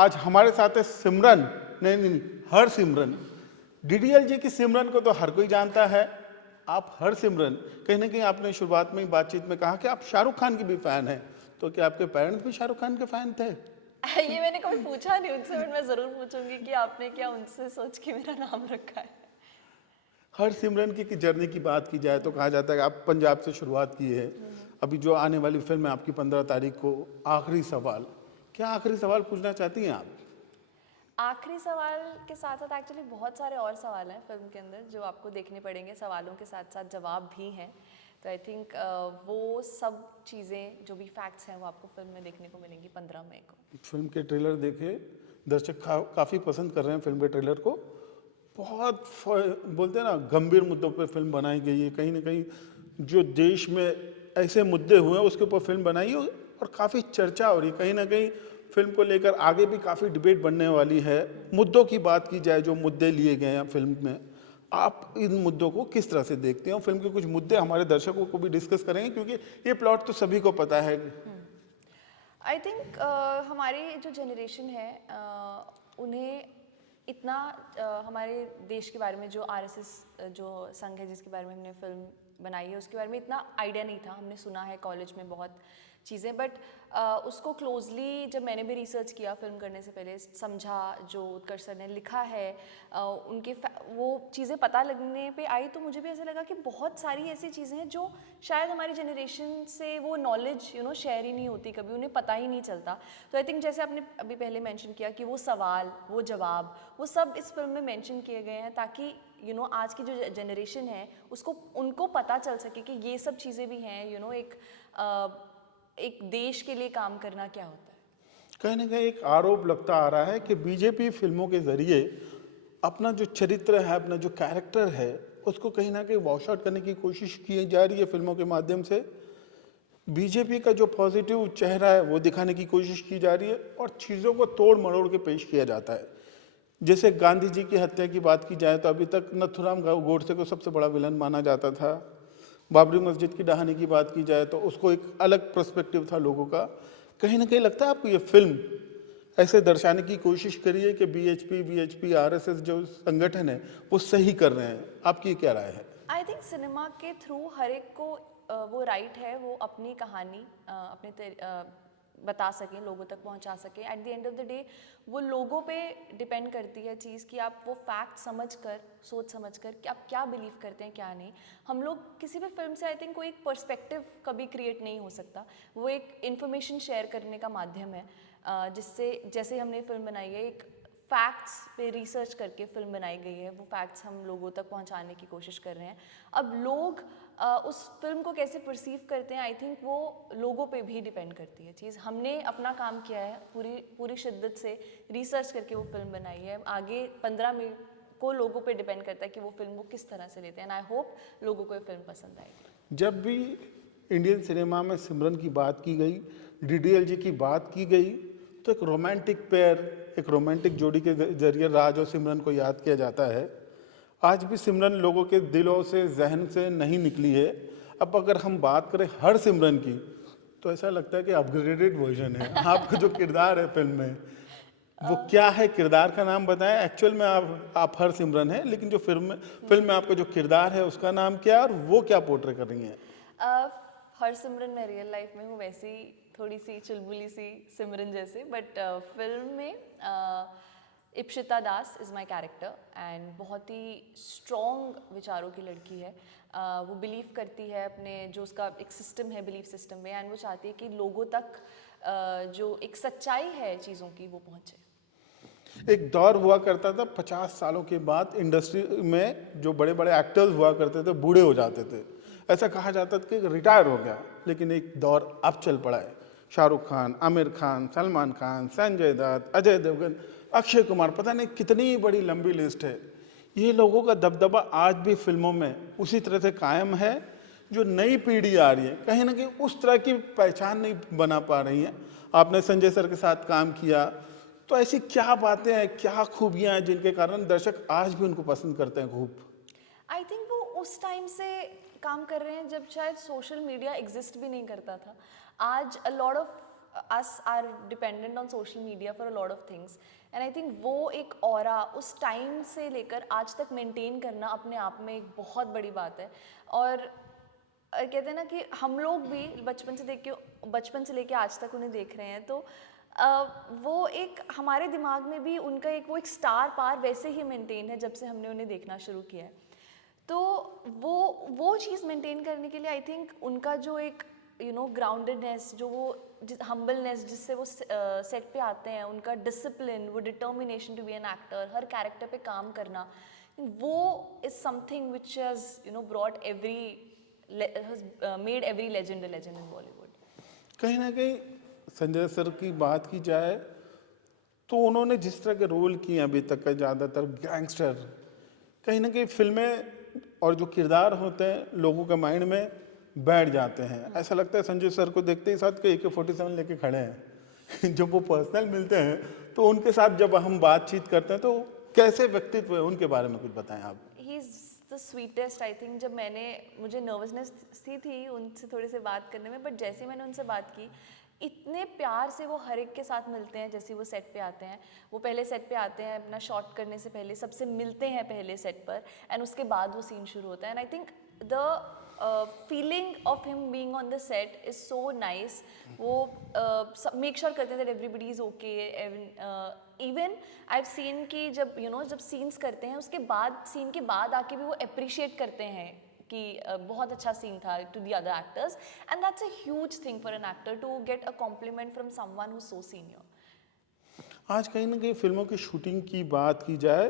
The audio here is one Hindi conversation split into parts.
आज हमारे साथ है सिमरन, नहीं नहीं नहीं, हर सिमरन। डीडीएल जी की सिमरन को तो हर कोई जानता है। आप हर सिमरन, कहीं ना कहीं आपने शुरुआत में ही बातचीत में कहा कि आप शाहरुख खान की भी फैन हैं, तो क्या आपके पेरेंट्स भी शाहरुख खान के फैन थे? ये मैंने कभी पूछा नहीं उनसे, बट मैं ज़रूर पूछूंगी कि आपने क्या उनसे सोच के मेरा नाम रखा है। हर सिमरन की जर्नी की बात की जाए तो कहा जाता है कि आप पंजाब से शुरुआत की है। अभी जो आने वाली फिल्म है आपकी 15 तारीख को, आखिरी सवाल, क्या आखिरी सवाल पूछना चाहती हैं आप? आखिरी सवाल के साथ साथ एक्चुअली बहुत सारे और सवाल हैं फिल्म के अंदर जो आपको देखने पड़ेंगे, सवालों के साथ साथ जवाब भी हैं। तो आई थिंक वो सब चीज़ें जो भी फैक्ट्स हैं वो आपको फिल्म में देखने को मिलेंगी 15 मई को। फिल्म के ट्रेलर देखे, दर्शक काफ़ी पसंद कर रहे हैं फिल्म के ट्रेलर को। बहुत बोलते हैं ना, गंभीर मुद्दों पर फिल्म बनाई गई है। कहीं ना कहीं जो देश में ऐसे मुद्दे हुए हैं उसके ऊपर फिल्म बनाई है और काफ़ी चर्चा हो रही है। कहीं ना कहीं फिल्म को लेकर आगे भी काफ़ी डिबेट बनने वाली है। मुद्दों की बात की जाए, जो मुद्दे लिए गए हैं फिल्म में, आप इन मुद्दों को किस तरह से देखते हैं? और फिल्म के कुछ मुद्दे हमारे दर्शकों को भी डिस्कस करेंगे, क्योंकि ये प्लॉट तो सभी को पता है। आई थिंक हमारी जो जनरेशन है उन्हें इतना हमारे देश के बारे में, जो आरएसएस जो संघ है जिसके बारे में हमने फिल्म बनाई है, उसके बारे में इतना आइडिया नहीं था। हमने सुना है कॉलेज में बहुत चीज़ें, बट उसको क्लोजली जब मैंने भी रिसर्च किया फिल्म करने से पहले, समझा जो उत्कर्ष सर ने लिखा है, उनके वो चीज़ें पता लगने पे आई, तो मुझे भी ऐसा लगा कि बहुत सारी ऐसी चीज़ें हैं जो शायद हमारी जनरेशन से वो नॉलेज शेयर ही नहीं होती, कभी उन्हें पता ही नहीं चलता। तो आई थिंक जैसे आपने अभी पहले मेंशन किया कि वो सवाल, वो जवाब, वो सब इस फिल्म में मेंशन किए गए हैं, ताकि आज की जो जनरेशन है उसको उनको पता चल सके कि ये सब चीज़ें भी हैं। एक देश के लिए काम करना क्या होता है। कहीं ना कहीं एक आरोप लगता आ रहा है कि बीजेपी फिल्मों के जरिए अपना जो चरित्र है, अपना जो कैरेक्टर है, उसको कहीं ना कहीं वॉश आउट करने की कोशिश की जा रही है फिल्मों के माध्यम से। बीजेपी का जो पॉजिटिव चेहरा है वो दिखाने की कोशिश की जा रही है और चीज़ों को तोड़ मरोड़ के पेश किया जाता है। जैसे गांधी जी की हत्या की बात की जाए तो अभी तक नथुराम गोडसे को सबसे बड़ा विलन माना जाता था। बाबरी मस्जिद की ढहाने की बात की जाए तो उसको एक अलग पर्सपेक्टिव था लोगों का। कहीं ना कहीं लगता है आपको ये फिल्म ऐसे दर्शाने की कोशिश करी है कि बीएचपी आरएसएस जो संगठन है वो सही कर रहे हैं? आपकी क्या राय है? आई थिंक सिनेमा के थ्रू हर एक को वो राइट है वो अपनी कहानी बता सकें, लोगों तक पहुंचा सकें। At the end of the day वो लोगों पे डिपेंड करती है चीज़ कि आप वो फैक्ट समझ कर, सोच समझ कर कि आप क्या बिलीव करते हैं क्या नहीं। हम लोग किसी भी फिल्म से आई थिंक कोई एक पर्सपेक्टिव कभी क्रिएट नहीं हो सकता। वो एक इन्फॉर्मेशन शेयर करने का माध्यम है, जिससे जैसे हमने फिल्म बनाई है, एक फैक्ट्स पे रिसर्च करके फिल्म बनाई गई है, वो फैक्ट्स हम लोगों तक पहुंचाने की कोशिश कर रहे हैं। अब लोग उस फिल्म को कैसे परसीव करते हैं, आई थिंक वो लोगों पे भी डिपेंड करती है चीज़। हमने अपना काम किया है, पूरी पूरी शिद्दत से रिसर्च करके वो फिल्म बनाई है। आगे 15 मई को लोगों पे डिपेंड करता है कि वो फिल्म को किस तरह से लेते हैं। एंड आई होप लोगों को ये फिल्म पसंद आएगी। जब भी इंडियन सिनेमा में सिमरन की बात की गई, डीडीएल जी की बात की गई, तो एक रोमांटिक पेयर, एक रोमांटिक जोड़ी के जरिए राज और सिमरन को याद किया जाता है। आज भी सिमरन लोगों के दिलों से, जहन से नहीं निकली है। अब अगर हम बात करें हर सिमरन की, तो ऐसा लगता है कि अपग्रेडेड वर्जन है। आपका जो किरदार है फिल्म में, वो क्या है? किरदार का नाम बताएं। एक्चुअल में आप हर सिमरन है, लेकिन जो फिल्म में आपका जो किरदार है उसका नाम क्या है और वो क्या पोर्ट्रे कर रही हैं? हर सिमरन मैं रियल लाइफ में हूँ वैसी, थोड़ी सी चुलबुली सी सिमरन जैसे, बट फिल्म में इप्शिता दास इज़ माई कैरेक्टर एंड बहुत ही स्ट्रॉन्ग विचारों की लड़की है। वो बिलीव करती है अपने, जो उसका एक सिस्टम है बिलीफ सिस्टम में, एंड वो चाहती है कि लोगों तक जो एक सच्चाई है चीज़ों की वो पहुँचे। एक दौर हुआ करता था 50 सालों के बाद इंडस्ट्री में जो बड़े बड़े एक्टर्स हुआ करते थे बूढ़े हो जाते थे। ऐसा कहा जाता था कि रिटायर हो गया, लेकिन एक दौर अब चल पड़ा है। शाहरुख खान, आमिर खान, सलमान खान, संजय दत्त, अजय देवगन, अक्षय कुमार, पता नहीं कितनी बड़ी लंबी लिस्ट है। ये लोगों का दबदबा आज भी फिल्मों में उसी तरह से कायम है। जो नई पीढ़ी आ रही है कहीं ना कहीं उस तरह की पहचान नहीं बना पा रही है। आपने संजय सर के साथ काम किया, तो ऐसी क्या बातें हैं, क्या खूबियां हैं जिनके कारण दर्शक आज भी उनको पसंद करते हैं खूब? आई थिंक वो उस टाइम से काम कर रहे हैं जब शायद सोशल मीडिया एग्जिस्ट भी नहीं करता था। आज a lot of us are dependent on social media for a lot of things, and I think वो एक ऑरा उस टाइम से लेकर आज तक मेंटेन करना अपने आप में एक बहुत बड़ी बात है। और कहते हैं ना कि हम लोग भी बचपन से लेके आज तक उन्हें देख रहे हैं, तो वो एक हमारे दिमाग में भी उनका एक वो एक स्टार पार वैसे ही मेंटेन है जब से हमने उन्हें देखना शुरू किया है। तो वो चीज़ मेंटेन करने के लिए आई थिंक उनका जो एक ग्राउंडेडनेस, जो वो हम्बलनेस जिससे वो सेट पे आते हैं, उनका डिसिप्लिन, वो determination to be an actor, हर कैरेक्टर पे काम करना, वो is something which has brought made every legend a legend in Bollywood. कहीं ना कहीं संजय सर की बात की जाए तो उन्होंने जिस तरह के रोल किए अभी तक का, ज़्यादातर गैंगस्टर, कहीं ना कहीं फिल्में और जो किरदार होते हैं लोगों के माइंड में बैठ जाते हैं। ऐसा लगता है संजय सर को देखते ही साथ के AK-47 लेके खड़े हैं। जब वो पर्सनल मिलते हैं तो उनके साथ जब हम बातचीत करते हैं तो कैसे व्यक्तित्व है उनके बारे में कुछ बताएं आप। He is the sweetest. I think जब मुझे नर्वसनेस थी उनसे थोड़े से बात करने में, बट जैसे ही मैंने उनसे बात की, इतने प्यार से वो हर एक के साथ मिलते हैं। जैसे वो सेट पे आते हैं, वो पहले सेट पे आते हैं, अपना शॉट करने से पहले सबसे मिलते हैं पहले सेट पर, एंड उसके बाद वो सीन शुरू होता है। And I think the feeling of him being on the set is so nice. वो मेक श्योर करते हैं that everybody is okay. Even I have seen कि जब जब सीन्स करते हैं उसके बाद, सीन के बाद आके भी वो अप्रिशिएट करते हैं कि बहुत अच्छा सीन था to the other actors, and that's a huge thing for an actor to get a compliment from someone who so senior. आज कहीं ना कहीं फिल्मों की शूटिंग की बात की जाए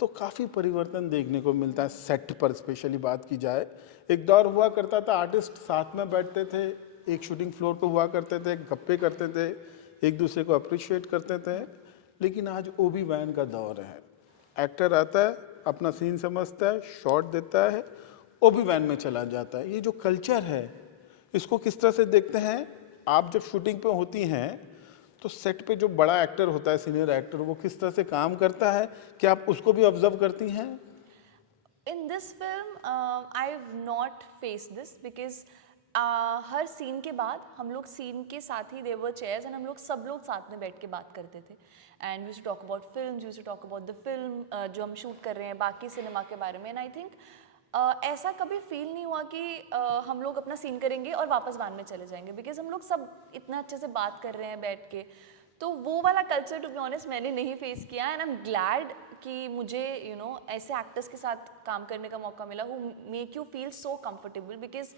तो काफ़ी परिवर्तन देखने को मिलता है। सेट पर स्पेशली बात की जाए, एक दौर हुआ करता था आर्टिस्ट साथ में बैठते थे, एक शूटिंग फ्लोर पे हुआ करते थे, गप्पे करते थे, एक दूसरे को अप्रिशिएट करते थे। लेकिन आज ओबी वैन का दौर है। एक्टर आता है, अपना सीन समझता है, शॉट देता है, ओबी वैन में चला जाता है। ये जो कल्चर है इसको किस तरह से देखते हैं आप? जब शूटिंग पे होती हैं तो सेट पे जो बड़ा एक्टर होता है, सीनियर एक्टर, वो किस तरह से काम करता है, क्या आप उसको भी ऑब्जर्व करती हैं? In this film I have not face this because हर सीन के बाद हम लोग सीन के साथ ही देयर वर चेयर्स, एंड हम लोग सब लोग साथ में बैठ के बात करते थे, and we to talk about film, we to talk about the film जो हम शूट कर रहे हैं, बाकी सिनेमा के बारे में। एंड आई थिंक ऐसा कभी फील नहीं हुआ कि हम लोग अपना सीन करेंगे और वापस बाद में चले जाएंगे, बिकॉज हम लोग सब इतना अच्छे से बात कर रहे हैं बैठ के। तो वो वाला कल्चर टू बी ऑनेस्ट मैंने नहीं फेस किया, एंड आई एम ग्लैड कि मुझे ऐसे एक्टर्स के साथ काम करने का मौका मिला who make you feel so comfortable, because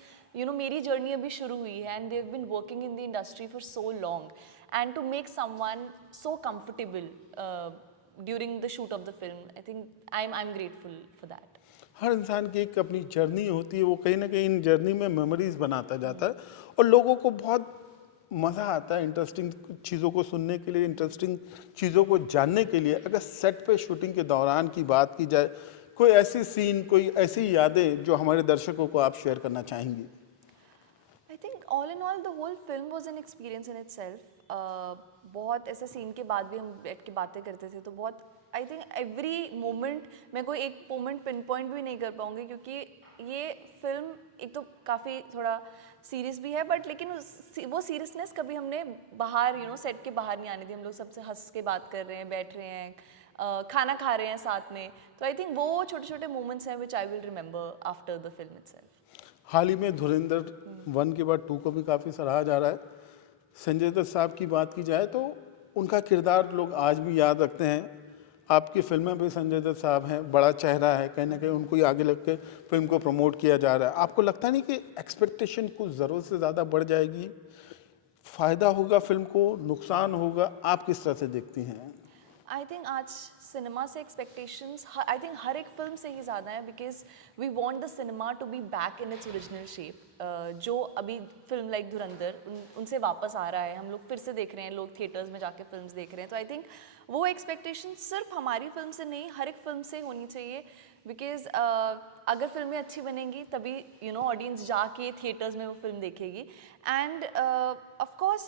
मेरी जर्नी अभी शुरू हुई है, and they have been working in the industry for so long, and to make someone so comfortable during the shoot of the film, I think I am grateful for that. हर इंसान की एक अपनी जर्नी होती है, वो कहीं ना कहीं इन जर्नी में मेमोरीज बनाता जाता है और लोगों को बहुत मज़ा आता है इंटरेस्टिंग चीज़ों को सुनने के लिए, इंटरेस्टिंग चीज़ों को जानने के लिए। अगर सेट पे शूटिंग के दौरान की बात की जाए, कोई ऐसी सीन, कोई ऐसी यादें जो हमारे दर्शकों को आप शेयर करना चाहेंगी? I think all in all the whole film was an experience in itself. बहुत ऐसे सीन के बाद भी हम बैठ के बातें करते थे, तो बहुत आई थिंक एवरी मोमेंट, मैं कोई एक मोमेंट पिन पॉइंट भी नहीं कर पाऊँगी, क्योंकि ये फिल्म एक तो काफ़ी थोड़ा सीरियस भी है, बट लेकिन वो सीरियसनेस कभी हमने बाहर सेट के बाहर नहीं आने दी। हम लोग सबसे हंस के बात कर रहे हैं, बैठ रहे हैं, खाना खा रहे हैं साथ में। तो आई थिंक वो छोटे छोटे मोमेंट्स हैं which I will remember after the film itself. हाल ही में धुरंधर 1 के बाद 2 को भी काफ़ी सराहा जा रहा है। संजय दत्त साहब की बात की जाए तो उनका किरदार लोग आज भी याद रखते हैं। आपकी फिल्में भी संजय दत्त साहब हैं, बड़ा चेहरा है, कहीं ना कहीं उनको ही आगे लग के फिल्म को प्रमोट किया जा रहा है। आपको लगता नहीं कि एक्सपेक्टेशन कुछ ज़रूरत से ज़्यादा बढ़ जाएगी? फ़ायदा होगा फिल्म को, नुकसान होगा? आप किस तरह से देखती हैं? आई थिंक आज सिनेमा से एक्सपेक्टेशंस आई थिंक हर एक फिल्म से ही ज़्यादा है, because we want the cinema to be back in its original shape. जो अभी फिल्म लाइक धुरंधर उनसे वापस आ रहा है, हम लोग फिर से देख रहे हैं, लोग थिएटर्स में जाके फिल्म्स देख रहे हैं। तो आई थिंक वो एक्सपेक्टेशन सिर्फ हमारी फिल्म से नहीं, हर एक फिल्म से होनी चाहिए, बिकॉज अगर फिल्में अच्छी बनेंगी तभी ऑडियंस जाके थिएटर्स में वो फिल्म देखेगी। And of course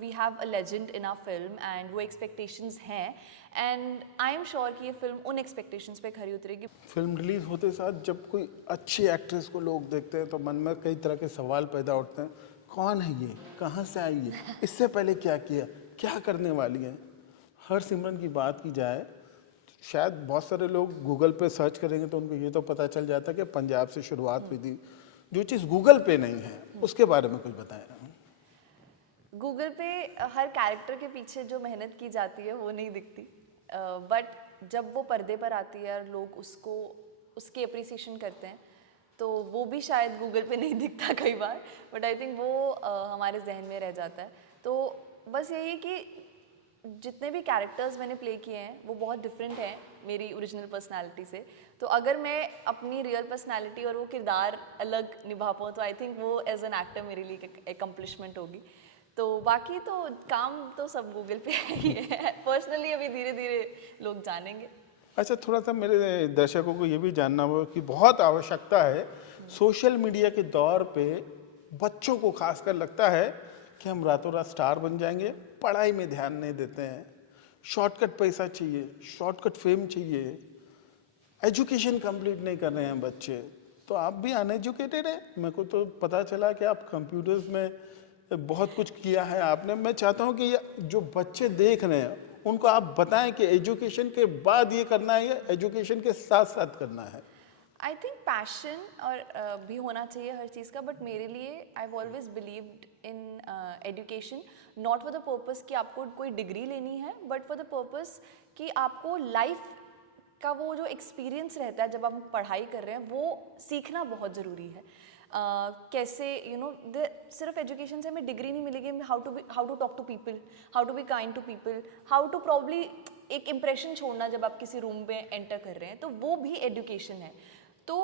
we have a legend in our film, एंड वो एक्सपेक्टेशंस हैं, एंड आई एम श्योर कि ये फिल्म उन एक्सपेक्टेशंस पे खरी उतरेगी। फिल्म रिलीज होते साथ जब कोई अच्छी एक्ट्रेस को लोग देखते हैं तो मन में कई तरह के सवाल पैदा उठते हैं। कौन है ये, कहाँ से आई है, इससे पहले क्या किया, क्या करने वाली है। हरसिमरन की बात की जाए, शायद बहुत सारे लोग गूगल पे सर्च करेंगे तो उनको ये तो पता चल जाता है कि पंजाब से शुरुआत हुई थी। जो चीज़ गूगल पे नहीं है उसके बारे में कुछ बताएं। गूगल पे हर कैरेक्टर के पीछे जो मेहनत की जाती है वो नहीं दिखती, बट जब वो पर्दे पर आती है और लोग उसको उसकी अप्रिसिएशन करते हैं तो वो भी शायद गूगल पे नहीं दिखता कई बार, बट आई थिंक वो हमारे जहन में रह जाता है। तो बस यही कि जितने भी कैरेक्टर्स मैंने प्ले किए हैं वो बहुत डिफरेंट हैं मेरी ओरिजिनल पर्सनालिटी से। तो अगर मैं अपनी रियल पर्सनालिटी और वो किरदार अलग निभा पाऊँ तो आई थिंक वो एज एन एक्टर मेरे लिए एक अकम्पलिशमेंट होगी। तो बाकी तो काम तो सब गूगल पे ही है। पर्सनली अभी धीरे धीरे लोग जानेंगे। अच्छा, थोड़ा सा मेरे दर्शकों को ये भी जानना होगा कि बहुत आवश्यकता है सोशल मीडिया के दौर पे, बच्चों को खासकर लगता है कि हम रातों रात स्टार बन जाएंगे, पढ़ाई में ध्यान नहीं देते हैं, शॉर्टकट पैसा चाहिए, शॉर्टकट फेम चाहिए, एजुकेशन कंप्लीट नहीं कर रहे हैं बच्चे। तो आप भी अनएजुकेटेड हैं, मेरे को तो पता चला कि आप कंप्यूटर्स में बहुत कुछ किया है आपने। मैं चाहता हूँ कि ये जो बच्चे देख रहे हैं उनको आप बताएं कि एजुकेशन के बाद ये करना है या एजुकेशन के साथ साथ करना है। आई थिंक पैशन और भी होना चाहिए हर चीज़ का, बट मेरे लिए I have always believed in education, not for the purpose कि आपको कोई डिग्री लेनी है, बट फॉर द पर्पस कि आपको लाइफ का वो जो एक्सपीरियंस रहता है जब आप पढ़ाई कर रहे हैं वो सीखना बहुत ज़रूरी है। कैसे सिर्फ एजुकेशन से हमें डिग्री नहीं मिलेगी, how to talk to people, how to be kind to people, how to probably एक इम्प्रेशन छोड़ना जब आप किसी रूम में एंटर कर रहे हैं, तो वो भी एजुकेशन है। तो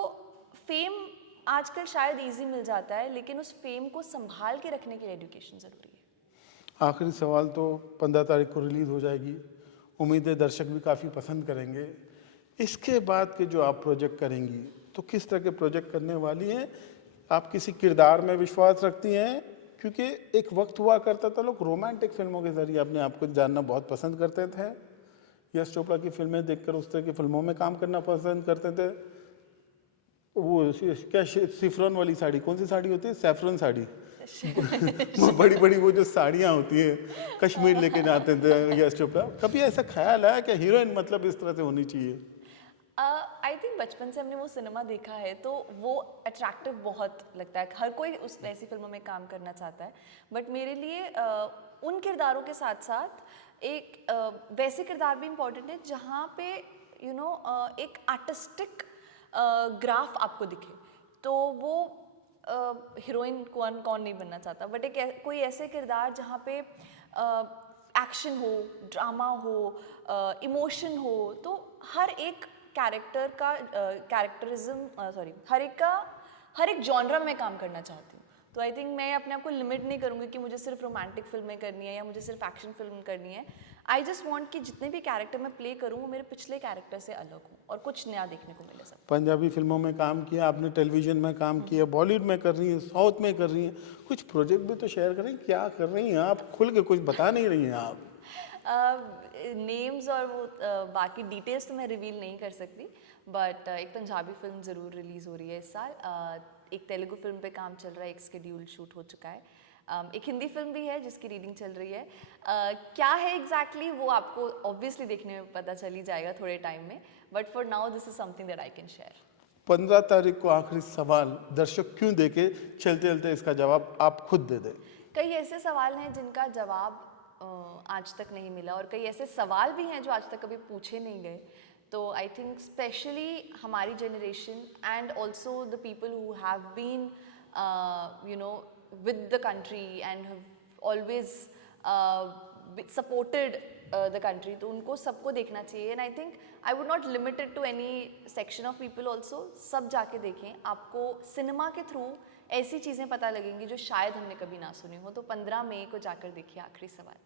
फेम आजकल शायद इजी मिल जाता है, लेकिन उस फेम को संभाल के रखने के लिए एजुकेशन ज़रूरी है। आखिरी सवाल, तो 15 तारीख को रिलीज़ हो जाएगी, उम्मीद है दर्शक भी काफ़ी पसंद करेंगे। इसके बाद के जो आप प्रोजेक्ट करेंगी तो किस तरह के प्रोजेक्ट करने वाली हैं? आप किसी किरदार में विश्वास रखती हैं? क्योंकि एक वक्त हुआ करता था लोग रोमांटिक फिल्मों के जरिए अपने आप को जानना बहुत पसंद करते थे, यश चोपड़ा की फिल्में देखकर उस तरह की फिल्मों में काम करना पसंद करते थे। वो क्या सिफरन वाली साड़ी, कौन सी साड़ी होती है, सैफरन साड़ी बड़ी बड़ी वो जो साड़ियाँ होती हैं कश्मीर लेके जाते थे यश चोपड़ा। कभी ऐसा ख्याल आया कि हीरोइन मतलब इस तरह से होनी चाहिए? आई थिंक बचपन से हमने वो सिनेमा देखा है तो वो अट्रैक्टिव बहुत लगता है, हर कोई उस ऐसी फिल्मों में काम करना चाहता है। बट मेरे लिए उन किरदारों के साथ साथ एक वैसे किरदार भी इम्पोर्टेंट है जहाँ पे एक आर्टिस्टिक ग्राफ आपको दिखे। तो वो हीरोइन कौन कौन नहीं बनना चाहता, बट एक कोई ऐसे किरदार जहाँ पे एक्शन हो, ड्रामा हो, इमोशन हो, तो हर एक कैरेक्टर का हर एक जॉनरा में काम करना चाहती हूँ। तो आई थिंक मैं अपने आप को लिमिट नहीं करूँगी कि मुझे सिर्फ रोमांटिक फिल्में करनी है या मुझे सिर्फ एक्शन फिल्म करनी है। आई जस्ट वांट कि जितने भी कैरेक्टर मैं प्ले करूँ वो मेरे पिछले कैरेक्टर से अलग हो और कुछ नया देखने को मिले सब। पंजाबी फिल्मों में काम किया आपने, टेलीविजन में काम किया, बॉलीवुड में कर रही हैं, साउथ में कर रही हैं, कुछ प्रोजेक्ट भी तो शेयर करें, क्या कर रही हैं आप? खुल के कुछ बता नहीं रही हैं आप। नेम्स और वो बाकी डिटेल्स तो मैं रिवील नहीं कर सकती, बट एक पंजाबी फिल्म ज़रूर रिलीज़ हो रही है इस साल। एक तेलुगु फिल्म पे काम चल रहा है, एक स्केड्यूल शूट हो चुका है। एक हिंदी फिल्म भी है जिसकी रीडिंग चल रही है। क्या है एग्जैक्टली वो आपको ऑब्वियसली देखने में पता चल ही जाएगा थोड़े टाइम में, but for now this is something that I can share. 15 तारीख को आखिरी सवाल, दर्शक क्यों देखे, चलते चलते इसका जवाब आप खुद दे दें। कई ऐसे सवाल हैं जिनका जवाब आज तक नहीं मिला और कई ऐसे सवाल भी हैं जो आज तक कभी पूछे नहीं गए। तो आई थिंक स्पेशली हमारी generation and also the people who have been with the country and have always supported the country, तो उनको सबको देखना चाहिए। and I think I would not limit it to any section of people also, सब जाके देखें, आपको सिनेमा के थ्रू ऐसी चीज़ें पता लगेंगी जो शायद हमने कभी ना सुनी हो। तो 15 मई को जाकर देखिए आखिरी सवाल।